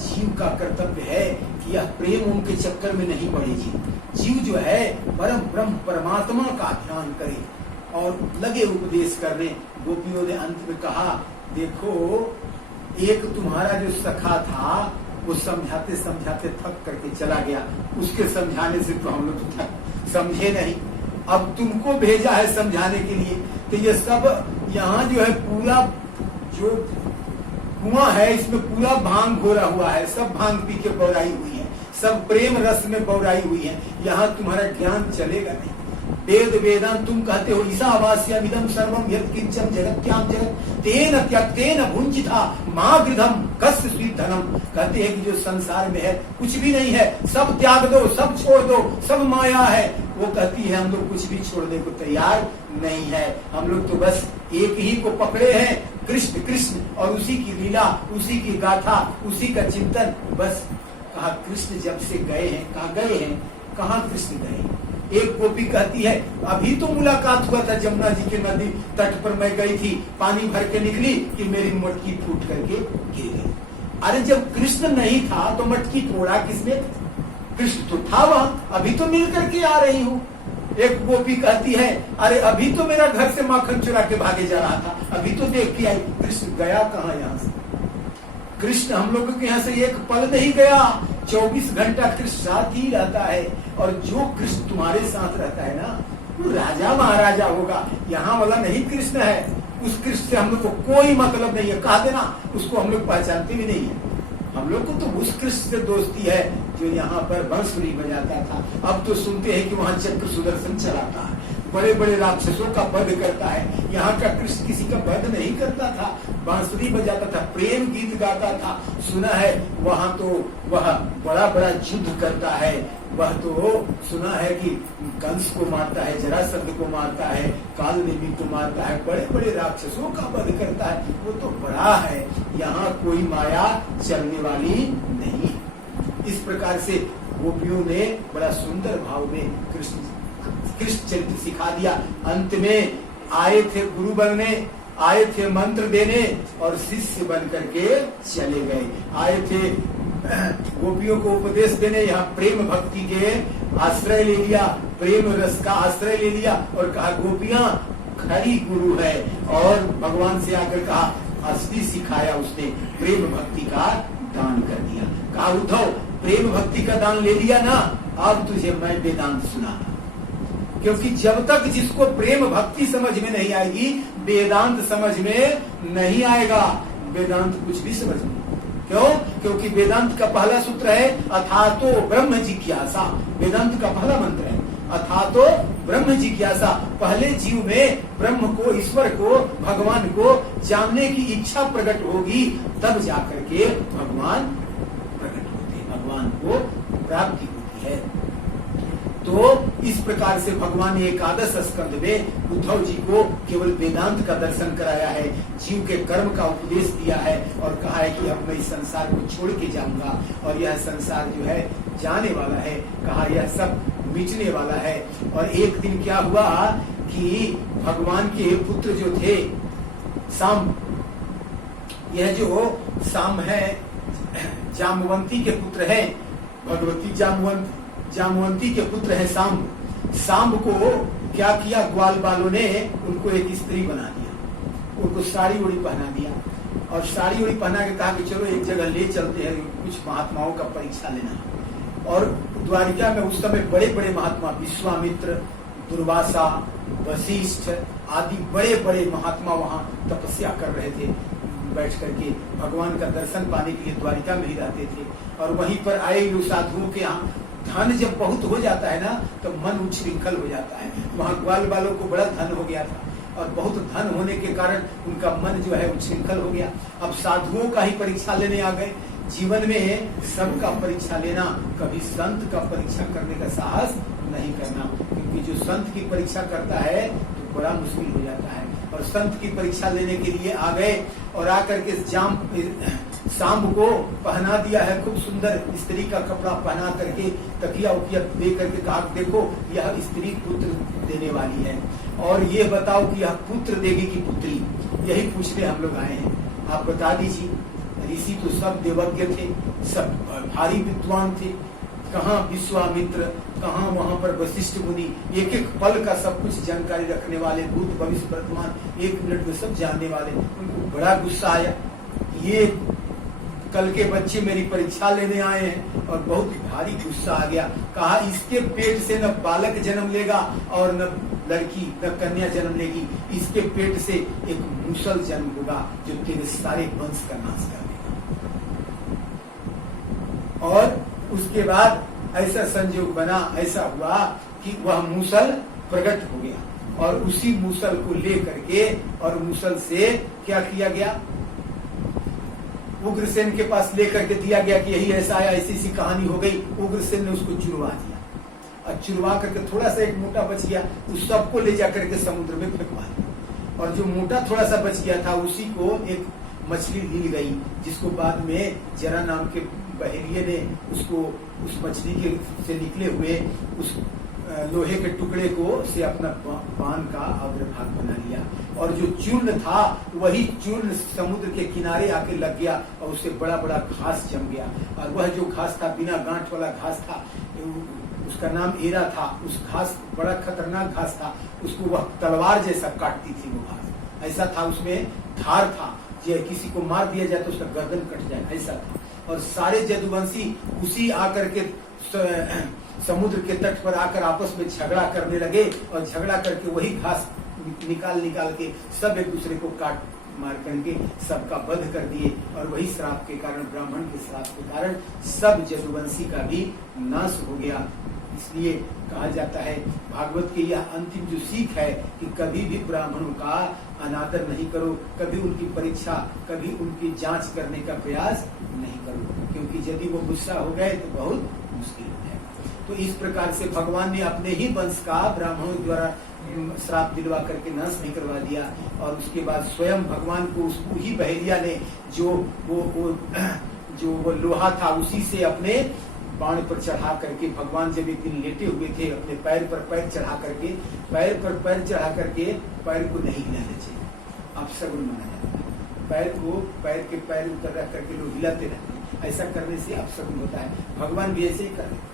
जीव का कर्तव्य है कि यह प्रेम उनके चक्कर में नहीं पड़े। जीव जो है परम ब्रह्म परमात्मा का ध्यान करे और लगे उपदेश करने। गोपियों ने अंत में कहा, देखो एक तुम्हारा जो सखा था वो समझाते समझाते थक करके चला गया, उसके समझाने से तो हम लोग तो समझे नहीं, अब तुमको भेजा है समझाने के लिए। तो ये सब यहाँ जो है पूरा जो कुआं है इसमें पूरा भांग घोरा हुआ है, सब भांग पी के बौराई हुई है, सब प्रेम रस में बौराई हुई है, यहाँ तुम्हारा ज्ञान चलेगा नहीं। वेद वेदांत तुम कहते हो ईशावास्यमिदं सर्वं यत् किंचन जगत्याम जगत तेन त्यक्तेन भुंजिता मा गृधम कस्य स्वीत धनम। कहते हैं कि जो संसार में है कुछ भी नहीं है, सब त्याग दो, सब छोड़ दो, सब माया है। वो कहती है हम लोग कुछ भी छोड़ने को तैयार नहीं है, हम लोग तो बस एक ही को पकड़े हैं, कृष्ण कृष्ण, और उसी की लीला, उसी की गाथा, उसी का चिंतन। बस कहा कृष्ण जब से गए हैं, कहाँ गए हैं, कहाँ कृष्ण गए। एक गोपी कहती है अभी तो मुलाकात हुआ था जमुना जी के नदी तट पर, मैं गई थी, पानी भर के निकली कि मेरी मटकी फूट करके गिर गई। अरे जब कृष्ण नहीं था तो मटकी फोड़ा किसने, कृष्ण तो था वहां, अभी तो मिल करके आ रही हूँ। एक गोपी कहती है अरे अभी तो मेरा घर से माखन चुरा के भागे जा रहा था, अभी तो देख के आई। कृष्ण गया कहाँ यहाँ से, कृष्ण हम लोगों के यहाँ से एक पल नहीं गया, 24 घंटा कृष्ण साथ ही रहता है। और जो कृष्ण तुम्हारे साथ रहता है ना वो राजा महाराजा होगा, यहाँ वाला नहीं कृष्ण है। उस कृष्ण से हम लोग को कोई मतलब नहीं है, कहा देना उसको हम लोग पहचानते भी नहीं है। हम लोग को तो उस कृष्ण से दोस्ती है जो यहाँ पर बांसुरी बजाता था। अब तो सुनते हैं कि वहाँ चक्र सुदर्शन चलाता है, बड़े बड़े राक्षसों का वध करता है। यहाँ का कृष्ण किसी का वध नहीं करता था, बांसुरी बजाता था, प्रेम गीत गाता था। सुना है वहाँ तो वह बड़ा बड़ा युद्ध करता है, वह तो सुना है कि कंस को मारता है, जरासंध को मारता है, काल नेमी को मारता है, बड़े बड़े राक्षसों का वध करता है। वो तो बड़ा है, यहाँ कोई माया चलने वाली नहीं। इस प्रकार से गोपियों ने बड़ा सुंदर भाव में कृष्ण चरित्र सिखा दिया। अंत में आए थे गुरु बनने, आए थे मंत्र देने और शिष्य बन करके चले गए। आए थे गोपियों को उपदेश देने, यहाँ प्रेम भक्ति के आश्रय ले लिया, प्रेम रस का आश्रय ले लिया और कहा गोपियां खरी गुरु है। और भगवान से आकर कहा असली सिखाया उसने, प्रेम भक्ति का दान कर दिया। कहा उद्धव प्रेम भक्ति का दान ले लिया ना, अब तुझे मैं वेदांत सुनाना। क्योंकि जब तक जिसको प्रेम भक्ति समझ में नहीं आएगी वेदांत समझ में नहीं आएगा। वेदांत कुछ भी समझ में, क्यों? क्योंकि वेदांत का पहला सूत्र है अथातो ब्रह्म जिज्ञासा। वेदांत का पहला मंत्र है अथातो ब्रह्म जिज्ञासा। पहले जीव में ब्रह्म को, ईश्वर को, भगवान को जानने की इच्छा प्रकट होगी, तब जाकर के भगवान प्रकट होते हैं, भगवान को प्राप्ति होती है। तो इस प्रकार से भगवान ने एकादश स्कंद में उद्धव जी को केवल वेदांत का दर्शन कराया है, जीव के कर्म का उपदेश दिया है और कहा है कि अब मैं इस संसार को छोड़ के जाऊंगा और यह संसार जो है जाने वाला है, कहा यह सब मिटने वाला है। और एक दिन क्या हुआ कि भगवान के पुत्र जो थे साम, यह जो साम है जामवंती के पुत्र है, भगवती जामवंती के पुत्र है सांब। सांब को क्या किया, ग्वाल बालों ने उनको एक स्त्री बना दिया, उनको साड़ी ओड़ी पहना दिया और साड़ी ओड़ी पहना के कहा कि चलो एक जगह ले चलते हैं, कुछ महात्माओं का परीक्षा लेना। और द्वारिका में उस समय बड़े बड़े महात्मा विश्वामित्र, दुर्वासा, वशिष्ठ आदि बड़े बड़े महात्मा वहाँ तपस्या कर रहे थे, बैठ करके भगवान का दर्शन पाने के लिए द्वारिका में ही रहते थे। और वहीं पर आए लोग साधुओं के यहाँ धन जब बहुत हो जाता है ना तो मन उच्छृंखल हो जाता है। वहाँ ग्वाल वालों को बड़ा धन हो गया था और बहुत धन होने के कारण उनका मन जो है उच्छृंखल हो गया। अब साधुओं का ही परीक्षा लेने आ गए। जीवन में सबका परीक्षा लेना, कभी संत का परीक्षा करने का साहस नहीं करना, क्योंकि जो संत की परीक्षा करता है तो बड़ा मुश्किल हो जाता है। और संत की परीक्षा लेने के लिए आ गए और आकर के सांब को पहना दिया है, खूब सुंदर स्त्री का कपड़ा पहना करके तकिया उकिया दे करके कहा देखो यह स्त्री पुत्र देने वाली है और ये बताओ कि यह पुत्र देगी कि पुत्री, यही पूछने हम लोग आए हैं, आप बता दीजिए। ऋषि तो सब देवज्ञ थे, सब भारी विद्वान थे। कहाँ विश्वामित्र, कहाँ वहां पर वशिष्ठ मुनि, एक एक पल का सब कुछ जानकारी रखने वाले, भूत भविष्य वर्तमान 1 मिनट में सब जानने वाले। उनको बड़ा गुस्सा आया, ये कल के बच्चे मेरी परीक्षा लेने आए हैं, और बहुत भारी गुस्सा आ गया। कहा इसके पेट से न बालक जन्म लेगा और न लड़की न कन्या जन्म लेगी, इसके पेट से एक मूसल जन्म होगा जो तेरे सारे वंश का नाश कर देगा। और उसके बाद ऐसा संयोग बना, ऐसा हुआ कि वह मूसल प्रकट हो गया, और उसी मूसल को लेकर के और मूसल से क्या किया गया, उग्रसेन के पास लेकर के दिया गया कि यही ऐसा आया, ऐसी सी कहानी हो गई। उग्रसेन ने उसको चुरवा दिया, और चुरवा करके थोड़ा सा एक मोटा बच गया, उस सबको ले जाकर के समुद्र में फेंकवा दिया। और जो मोटा थोड़ा सा बच गया था उसी को एक मछली हिल गई, जिसको बाद में जरा नाम के बहेलिये ने उसको उस मछली के से निकले हुए उस लोहे के टुकड़े को से अपना बाण का अग्रभाग बना लिया, और जो चूर्ण था वही चूर्ण समुद्र के किनारे आके लग गया, और उससे बड़ा बड़ा घास जम गया। और वह जो घास था बिना गांठ वाला घास था, उसका नाम एरा था। उस घास बड़ा खतरनाक घास था, उसको वह तलवार जैसा काटती थी वो घास, ऐसा था। उसमें धार था, जो किसी को मार दिया जाए तो उसका गर्दन कट जाए, ऐसा था। और सारे जदुवंशी उसी आकर के समुद्र के तट पर आकर आपस में झगड़ा करने लगे, और झगड़ा करके वही घास निकाल के सब एक दूसरे को काट मार करके सबका वध कर दिए। और वही श्राप के कारण, ब्राह्मण के श्राप के कारण सब जदुवंशी का भी नाश हो गया। इसलिए कहा जाता है भागवत की यह अंतिम जो सीख है कि कभी भी ब्राह्मणों का अनादर नहीं करो, कभी उनकी परीक्षा, कभी उनकी जांच करने का प्रयास नहीं करो, क्योंकि यदि वो गुस्सा हो गए तो बहुत मुश्किल हो जाएगा। तो इस प्रकार से भगवान ने अपने ही वंश का ब्राह्मणों द्वारा श्राप दिलवा करके नाश नहीं करवा दिया। और उसके बाद स्वयं भगवान को उसको ही बहेलिया ने जो वो लोहा था उसी से अपने बाण पर चढ़ा करके, भगवान जब एक दिन लेटे हुए थे अपने पैर पर पैर चढ़ा करके, पैर पर पैर चढ़ा करके पैर को नहीं हिलाना चाहिए, अपशगुन माना जाता है। पैर को पैर के पैर ऊपर रख करके लोग हिलाते रहते हैं, ऐसा करने से अपशगुन होता है। भगवान भी ऐसे ही करते हैं,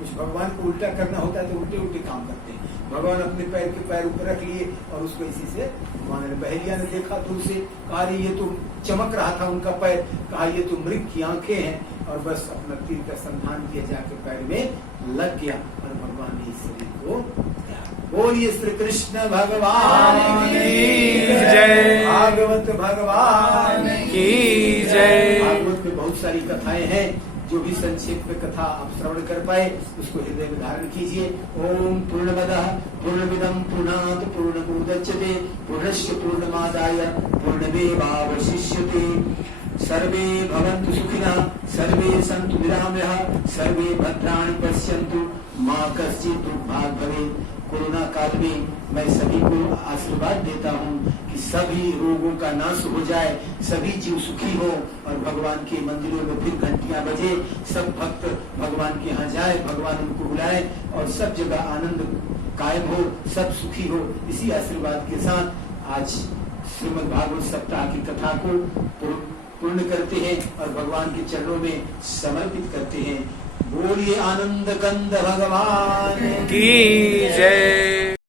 कुछ भगवान को उल्टा करना होता है तो उल्टे उल्टे काम करते हैं। भगवान अपने पैर के पैर ऊपर रख लिए और उसको इसी से माने। बहेलिया ने देखा तो उसे कहा ये तो चमक रहा था उनका पैर, कहा ये तो मृग की आंखें हैं, और बस अपना तीर का संधान किया, जाके पैर में लग गया, और भगवान ने इस शरीर को त्याग। बोलिए श्री कृष्ण भगवान की जय, भागवत भगवान की जय। भागवत में बहुत सारी कथाएं हैं, जो भी संक्षेप में कथा आप श्रवण कर पाए उसको हृदय में धारण कीजिए। ओम पूर्णमदः पूर्णमिदं पूर्णात् पूर्णमुदच्यते पूर्णस्य पूर्णमादाय पूर्णमेवावशिष्यते। सर्वे भवन्तु सुखिनः, सर्वे सन्तु निरामयाः, सर्वे भद्राणि पश्यन्तु, मा कश्चित् दुर्भाग् भवेत्। कोरोना काल में मैं सभी को आशीर्वाद देता हूँ कि सभी रोगों का नाश हो जाए, सभी जीव सुखी हो, और भगवान के मंदिरों में फिर घंटियां बजे, सब भक्त भगवान के यहाँ जाए, भगवान उनको बुलाए, और सब जगह आनंद कायम हो, सब सुखी हो। इसी आशीर्वाद के साथ आज श्रीमद् भागवत सप्ताह की कथा को पूर्ण करते हैं और भगवान के चरणों में समर्पित करते हैं। बोलिए आनंद कंद भगवान की जय।